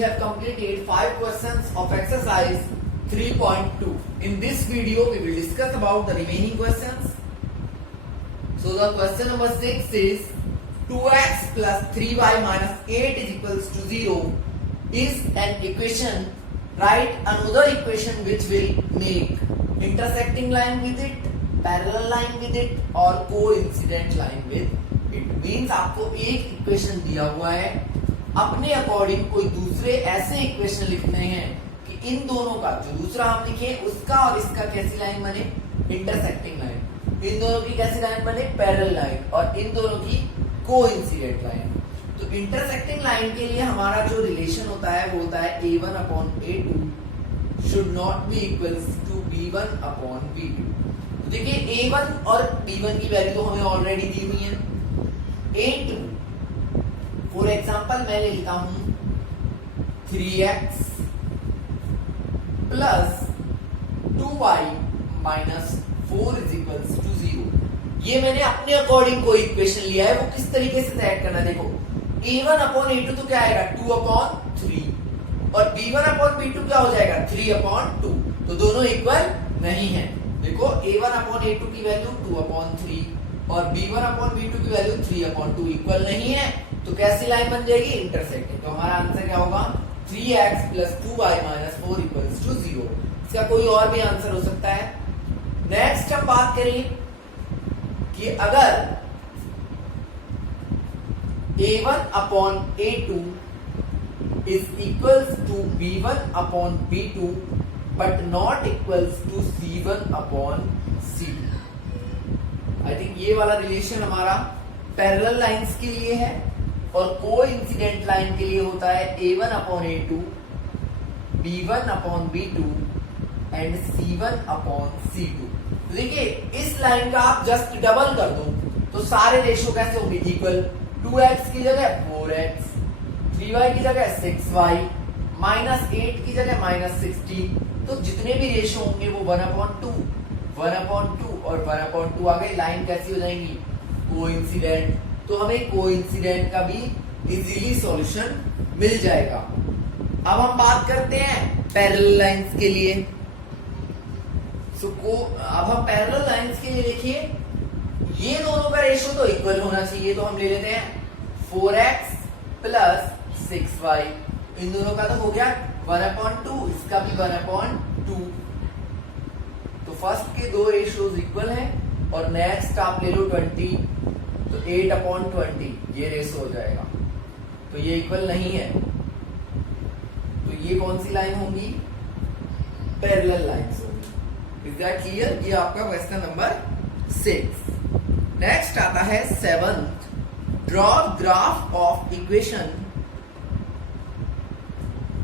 have completed 5 questions of exercise 3.2. In this video, we will discuss about the remaining questions. So the question number 6 is 2x plus 3y minus 8 is equals to 0 is an equation. Write another equation which will make intersecting line with it, parallel line with it और coincident line with it. Means आपको एक equation दिया हुआ है, अपने according कोई दूसरे ऐसे इक्वेशन लिखने हैं कि इन दोनों का जो दूसरा हम लिखे उसका और इसका कैसी लाइन बने, इंटरसेक्टिंग लाइन, इन दोनों की कैसी लाइन बने, पैरेलल लाइन, और इन दोनों की कोइंसिडेंट लाइन। तो इंटरसेक्टिंग लाइन के लिए हमारा जो रिलेशन होता है वो होता है a1 upon a2 should not be equals to b1 upon b2। तो देखिए a1 और b1 की वैल्यू तो हमें ऑलरेडी दी हुई है। a2 फॉर एग्जांपल मैं ले लेता हूं 3x plus 2y minus 4 is equals to 0। ये मैंने अपने अकॉर्डिंग कोई इक्वेशन लिया है, वो किस तरीके से सेट करना, देखो a1 अपॉन a2 तो क्या आएगा 2 अपॉन 3 और b1 अपॉन b2 क्या हो जाएगा 3 अपॉन 2। तो दोनों इक्वल नहीं है। देखो a1 अपॉन a2 की वैल्यू 2 अपॉन 3 और b1 अपॉन b2 की वैल्यू 3 अपॉन 2 इक्वल नहीं है। तो कैसी लाइन बन जाएगी, इंटरसेक्टिंग। तो हमारा आंसर क्या होगा 3x plus 2y minus 4 equals to 0। इसका कोई और भी आंसर हो सकता है। नेक्स्ट हम बात करें कि अगर a1 upon a2 is equals to b1 upon b2 but not equals to c1 upon c2। I think ये वाला रिलेशन हमारा पैरेलल लाइंस के लिए है और कोइंसिडेंट लाइन के लिए होता है a1 upon a2, b1 upon b2 and c1 upon c2। तो देखिए इस लाइन का आप जस्ट डबल कर दो तो सारे रेशियो कैसे होंगे, इक्वल। 2x की जगह 4x, 3y की जगह 6y, माइनस 8 की जगह माइनस 16। तो जितने भी रेशियो होंगे वो 1/2, 1/2 और 1/2 आ गए। लाइन कैसी हो जाएंगी, कोइंसिडेंट। तो हमें कोइंसिडेंट का भी इजीली सॉल्यूशन मिल जाएगा। अब हम बात करते हैं पैरेलल लाइंस के लिए। अब हम पैरेलल लाइंस के लिए देखिए ये दोनों का रेशियो तो इक्वल होना चाहिए। तो हम ले लेते हैं 4x प्लस 6y, इन दोनों का तो हो गया 1/2, इसका भी 1/2। तो फर्स्ट के दो रेशियोज इक्वल हैं और नेक्स्ट आप ले लो 20, तो 8/20 ये रेशियो हो जाएगा। तो ये इक्वल नहीं है। तो ये कौन सी लाइन होंगी, पैरेलल लाइंस होंगी। Is that clear? ये आपका क्वेश्चन नंबर 6। नेक्स्ट आता है 7th, draw graph of equation.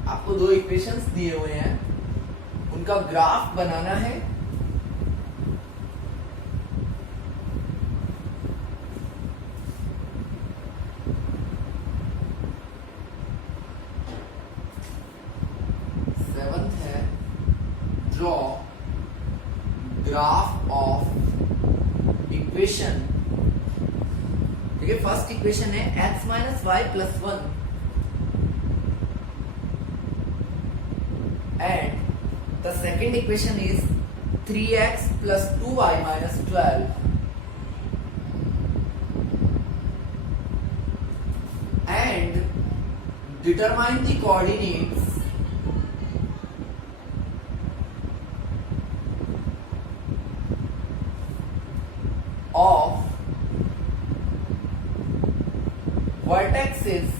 आपको दो इक्वेशंस दिए हुए हैं, उनका ग्राफ बनाना है। सेवंथ है ड्रॉ ग्राफ ऑफ इक्वेशन। देखिए फर्स्ट इक्वेशन है x minus Y plus 1 and the second equation is 3x plus 2y minus 12 and determine the coordinates of vertices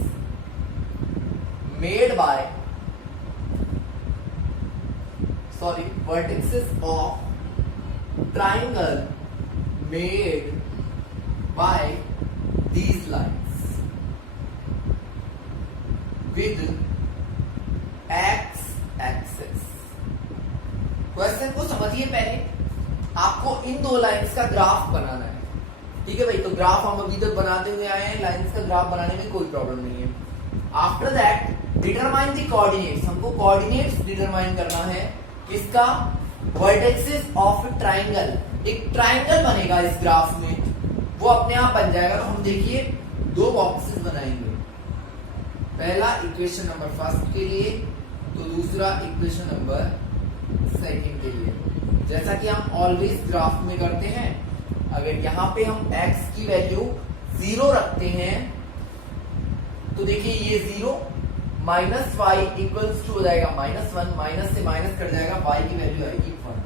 made by vertices of triangle made by these lines with x axis। Question को समझिए, पहले आपको इन दो lines का graph बनाना है। ठीक है भाई, तो ग्राफ हम अभी तक बनाते हुए आए हैं, लाइंस का ग्राफ बनाने में कोई प्रॉब्लम नहीं है। After that determine the coordinates, हमको कोऑर्डिनेट्स डिटरमाइन करना है। किसका, वर्टेक्सेस ऑफ ट्राइंगल। एक ट्राइंगल बनेगा इस ग्राफ में, वो अपने आप बन जाएगा। तो हम देखिए दो बॉक्सेस बनाएंगे, पहला इक्वेशन नंबर फर्स्ट के लिए, तो दूसरा इक्वेशन नंबर सेकंड के लिए। जैसा कि हम ऑलवेज ग्राफ में करते हैं, अगर यहाँ पे हम x की वैल्यू 0 रखते हैं तो देखिए ये 0 माइनस वाई इक्वल्स टू हो जाएगा -1, माइनस से माइनस कट जाएगा, y की वैल्यू आएगी 1।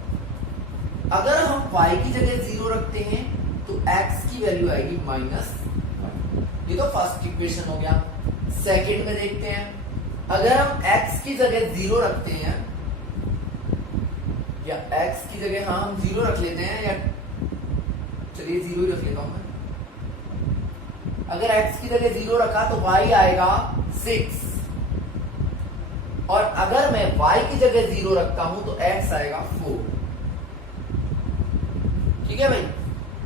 अगर हम y की जगह 0 रखते हैं तो x की वैल्यू आएगी -1। ये तो फर्स्ट इक्वेशन हो गया। सेकंड में देखते हैं, अगर हम x की जगह 0 रखते हैं, या x की जगह हम 0 रख लेते हैं, या चलिए 0 ही रख लेता हूं मैं। अगर x की जगह 0 रखा तो y आएगा 6, और अगर मैं y की जगह 0 रखता हूं तो x आएगा 4। ठीक है भाई,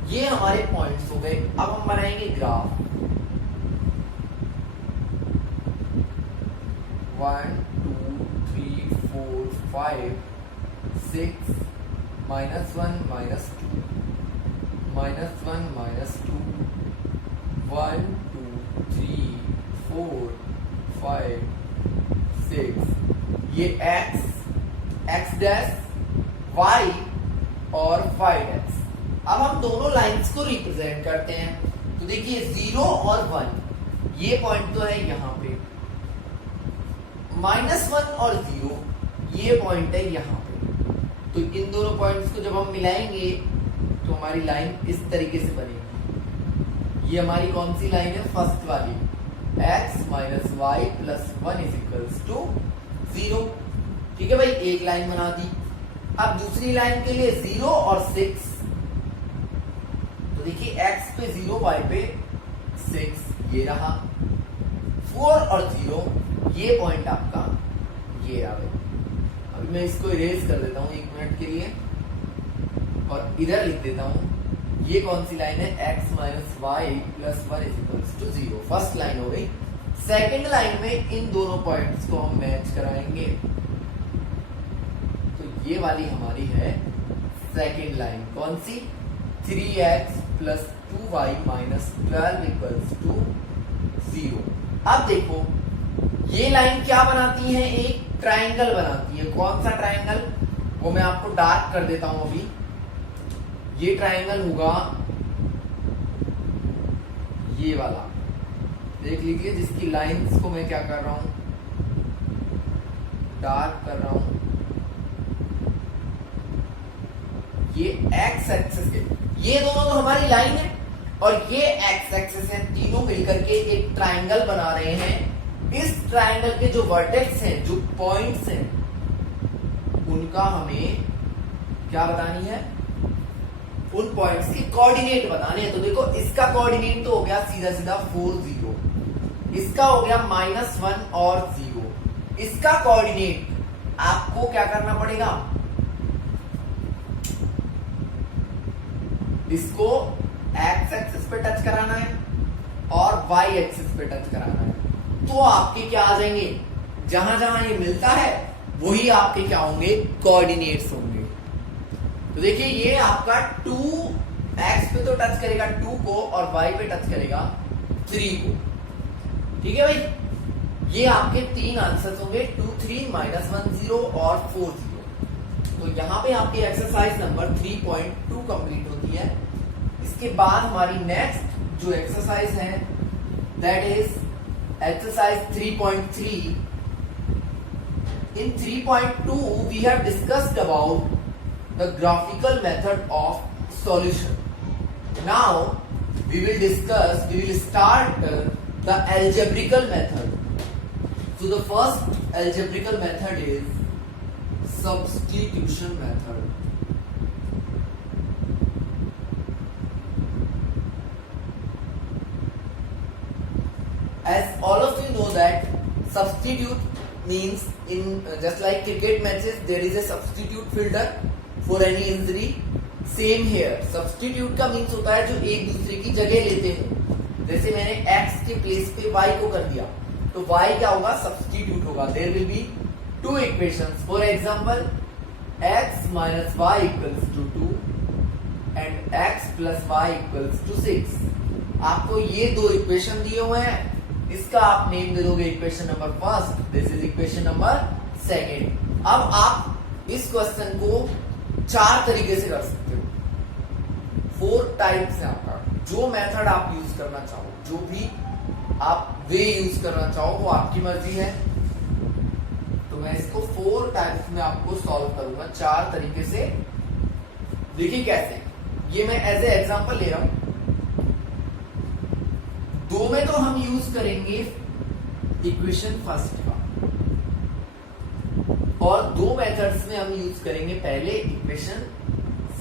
ये हमारे पॉइंट्स हो गए। अब हम बनाएंगे ग्राफ। 1 2 3 4 5 6 -1 -2 -1 -2 1 2 3 4 5 6, ये x डैश y और 5x। अब हम दोनों लाइंस को रिप्रेजेंट करते हैं, तो देखिए 0 और 1 ये पॉइंट तो है यहाँ पे, -1 और 0 ये पॉइंट है यहाँ पे। तो इन दोनों पॉइंट्स को जब हम मिलाएंगे तो हमारी लाइन इस तरीके से बनेगी। ये हमारी कौन सी लाइन है? फर्स्ट वाली, x minus Y plus 1 is equals to 0। ठीक है भाई, एक लाइन बना दी। अब दूसरी लाइन के लिए 0 और 6, तो देखिए x पे 0, y पे 6, ये रहा। 4 और 0, ये पॉइंट आपका ये आ गया। अभी मैं इसको इरेज कर देता हूं 1 मिनट के लिए, और इधर लिख देता हूं, ये कौन सी लाइन है? x minus Y plus 1 is equals to 0। First line हो गई। सेकेंड लाइन में इन दोनों पॉइंट्स को हम मैच कराएंगे, तो ये वाली हमारी है सेकेंड लाइन। कौन सी? 3x plus 2y minus 12 equals to 0। अब देखो ये लाइन क्या बनाती है? एक ट्रायंगल बनाती है। कौन सा ट्रायंगल? वो मैं आपको डार्क कर देता हूं अभी। ये ट्रायंगल होगा ये वाला, देख लीजिए, जिसकी लाइंस को मैं क्या कर रहा हूं? डार्क कर रहा हूं। ये एक्स एक्सिस है, ये दोनों तो हमारी लाइन है, और ये एक्स एक्सिस है। तीनों मिलकर के एक ट्रायंगल बना रहे हैं। इस ट्रायंगल के जो वर्टेक्स हैं, जो पॉइंट्स हैं, उनका हमें क्या बतानी है? उन पॉइंट्स के कोऑर्डिनेट बताने हैं। तो देखो इसका कोऑर्डिनेट तो हो गया सीधा सीधा 4 0, इसका हो गया -1 और 0। इसका कोऑर्डिनेट आपको क्या करना पड़ेगा? इसको एक्स एक्सिस पे टच कराना है और वाई एक्सिस पे टच कराना है, तो आपके क्या आ जाएंगे? जहां जहां ये मिलता है वही आपके क्या होंगे? कोऑर्डिनेट्स होंगे। तो देखिए ये आपका 2 एक्स पे तो टच करेगा 2 को, और वाई पे टच करेगा 3 को। ठीक है भाई, ये आपके 3 आंसर्स होंगे, 2 3 -1 0 और 4 0। तो यहाँ पे आपकी एक्सरसाइज नंबर 3.2 कंप्लीट होती है। इसके बाद हमारी नेक्स्ट जो एक्सरसाइज है that is exercise 3.3। In 3.2 we have discussed about the graphical method of solution. Now we will start the algebraical method. So the first algebraical method is substitution method. As all of you know that substitute means in just like cricket matches there is a substitute fielder for any injury. Same here, substitute का means होता है जो एक दूसरे की जगह लेते हैं। जैसे मैंने x के प्लेस पे y को कर दिया, तो y क्या होगा? सब्स्टिट्यूट होगा। There will be 2 equations. For example x minus y equals to 2 and x plus y equals to 6। आपको ये 2 इक्वेशन दिए हुए हैं, इसका आप नेम दे दोगे equation number first, this is equation number second. अब आप इस क्वेश्चन को 4 तरीके से कर सकते हो, 4 टाइप्स है आपका। जो मेथड आप यूज करना चाहो, जो भी आप वे यूज करना चाहो वो आपकी मर्जी है। तो मैं इसको 4 टाइप्स में आपको सॉल्व करूंगा, 4 तरीके से। देखिए कैसे, ये मैं एज ए एग्जांपल ले रहा हूं। 2 में तो हम यूज करेंगे इक्वेशन फर्स्ट का, और 2 मेथड्स में हम यूज करेंगे पहले इक्वेशन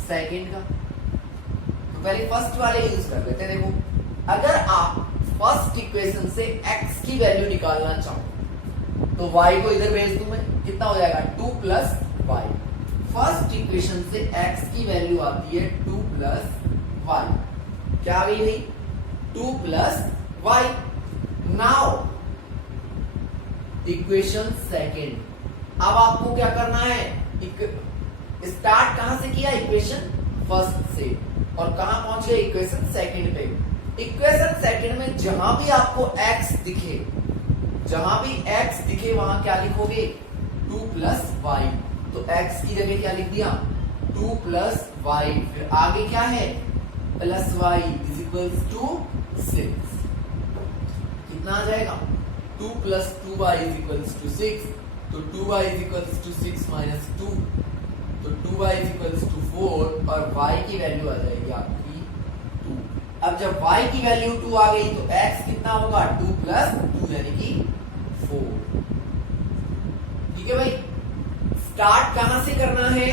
सेकंड का। तो पहले फर्स्ट वाले यूज कर लेते हैं। देखो, अगर आप फर्स्ट इक्वेशन से x की वैल्यू निकालना चाहो तो y को इधर भेज दूं मैं, कितना हो जाएगा 2 प्लस वाई। फर्स्ट इक्वेशन से x की वैल्यू आती है 2 प्लस वाई। क्या आ गई भाई? 2 plus y. Now equation second, अब आपको क्या करना है? स्टार्ट कहां से किया? इक्वेशन फर्स्ट से, और कहां पहुंच गए? इक्वेशन सेकेंड पे। इक्वेशन सेकेंड में जहां भी आपको x दिखे, जहां भी x दिखे वहां क्या लिखोगे? 2 प्लस वाई। तो x की जगह क्या लिख दिया? 2 प्लस वाई। फिर आगे क्या है? Plus y is equals to 6। कितना आ जाएगा? 2 plus 2y is equals to 6। तो 2y is equals to 6 minus 2, तो 2y इज इक्वल्स टू 4, और y की वैल्यू आ जाएगी आपकी 2। अब जब y की वैल्यू 2 आ गई तो x कितना होगा? 2 प्लस 2 यानी कि 4। ठीक है भाई। स्टार्ट कहां से करना है?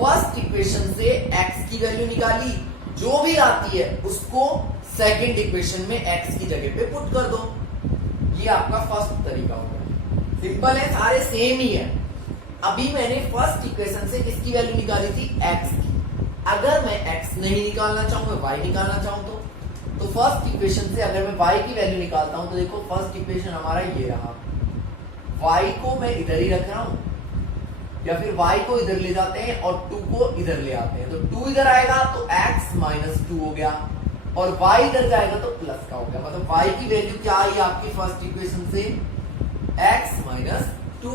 फर्स्ट इक्वेशन से x की वैल्यू निकाली, जो भी आती है उसको सेकंड इक्वेशन में x की जगह पे पुट कर दो। ये आपका फर्स्ट तरीका होगा। सिंपल है, सारे सेम ही है। अभी मैंने फर्स्ट इक्वेशन से किसकी वैल्यू निकाली थी? x की। अगर मैं x नहीं निकालना चाहूं, मैं y निकालना चाहूं तो फर्स्ट इक्वेशन से अगर मैं y की वैल्यू निकालता हूं तो देखो फर्स्ट इक्वेशन हमारा ये रहा। y को मैं इधर ही रख रहा हूं, या फिर y को इधर ले जाते हैं और 2 को इधर ले आते हैं। तो 2 इधर आएगा तो x माइनस 2 हो गया, और y इधर जाएगा तो प्लस का हो गया। मतलब y की वैल्यू क्या आई आपकी फर्स्ट इक्वेशन से? x minus 2।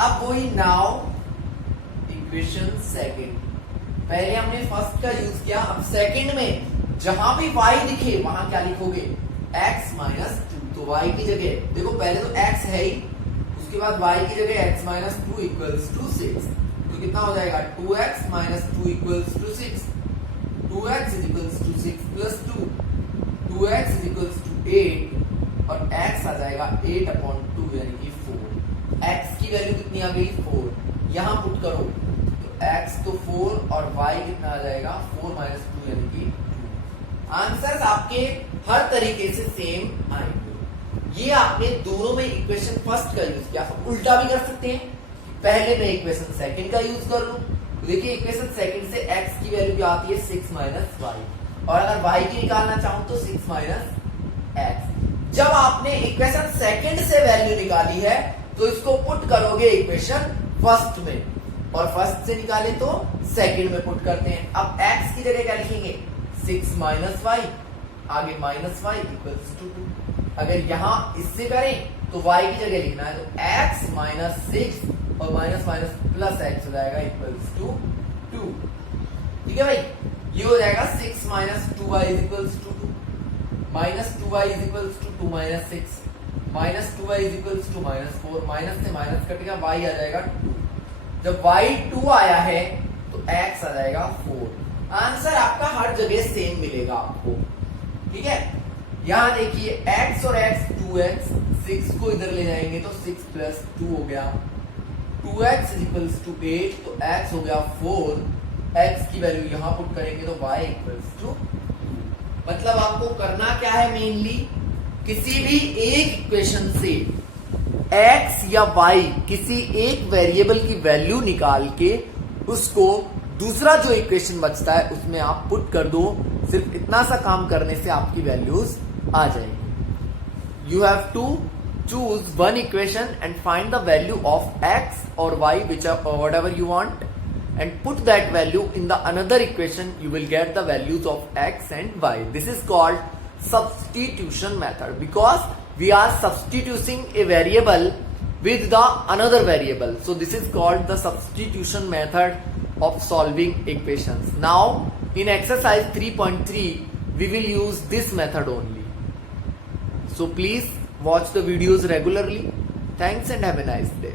अब वही नाउ इक्वेशन सेकंड, पहले हमने फर्स्ट का यूज किया, अब सेकंड में जहां भी y दिखे वहां क्या लिखोगे? x minus 2। तो y की जगह देखो, पहले तो x है ही, उसके बाद y की जगह x माइनस 2 इक्वल्स टू 6। तो कितना हो जाएगा? 2x minus 2 equals to 6। 2x is equals to 6 plus 2, 2x is equals to 8, और x आ जाएगा 8/2 यानी कि 4। x की वैल्यू कितनी आ गई? 4। यहां पुट करो तो x तो 4 और y कितना आ जाएगा? 4 माइनस 2 यानी कि 2। आंसर्स आपके हर तरीके से सेम आएंगे। ये आपने दोनों में इक्वेशन फर्स्ट का यूज किया। उल्टा भी कर सकते हैं, पहले मैं इक्वेशन सेकंड का यूज कर लूं। देखिए इक्वेशन सेकंड से x की वैल्यू क्या आती है? 6 माइनस वाई, और अगर y की निकालना चाहूं तो 6 माइनस x। जब आपने इक्वेशन सेकंड से वैल्यू निकाली है तो इसको पुट करोगे इक्वेशन फर्स्ट में, और फर्स्ट से निकाले तो सेकंड में पुट करते हैं। अब x की जगह क्या लिखेंगे? 6 माइनस वाई, आगे माइनस वाई इक्वल्स टू 2। अगर यहां इससे करें तो y की जगह लिखना है तो x माइनस 6 और माइनस माइनस प्लस x हो जाएगा इक्वल्स टू 2। ठीक है भाई, ये हो जाएगा 6 minus 2y is equals to 2, minus 2y is equals to 2 minus 6, minus 2y is equals to minus 4, minus से माइनस कटेगा, y आ जाएगा 2। जब y 2 आया है तो x आ जाएगा 4। आंसर आपका हर जगह सेम मिलेगा आपको। ठीक है, यहां देखिए x और x 2x, 6 को इधर ले जाएंगे तो 6 प्लस 2 हो गया, 2x इज इक्वल्स टू 8, तो x हो गया 4। x की वैल्यू यहां पुट करेंगे तो y इक्वल्स टू 2। मतलब आपको करना क्या है? मेनली किसी भी एक इक्वेशन से x या y किसी एक वेरिएबल की वैल्यू निकाल के उसको दूसरा जो इक्वेशन बचता है उसमें आप पुट कर दो। सिर्फ इतना सा काम करने से आपकी वैल्यूज आ जाएगी। You have to choose one equation and find the value of x और y which are whatever you want and put that value in the another equation. You will get the values of x and y. This is called substitution method, because we are substituting a variable with the another variable. So this is called the substitution method of solving equations. Now in exercise 3.3 we will use this method only. So please watch the videos regularly. Thanks and have a nice day.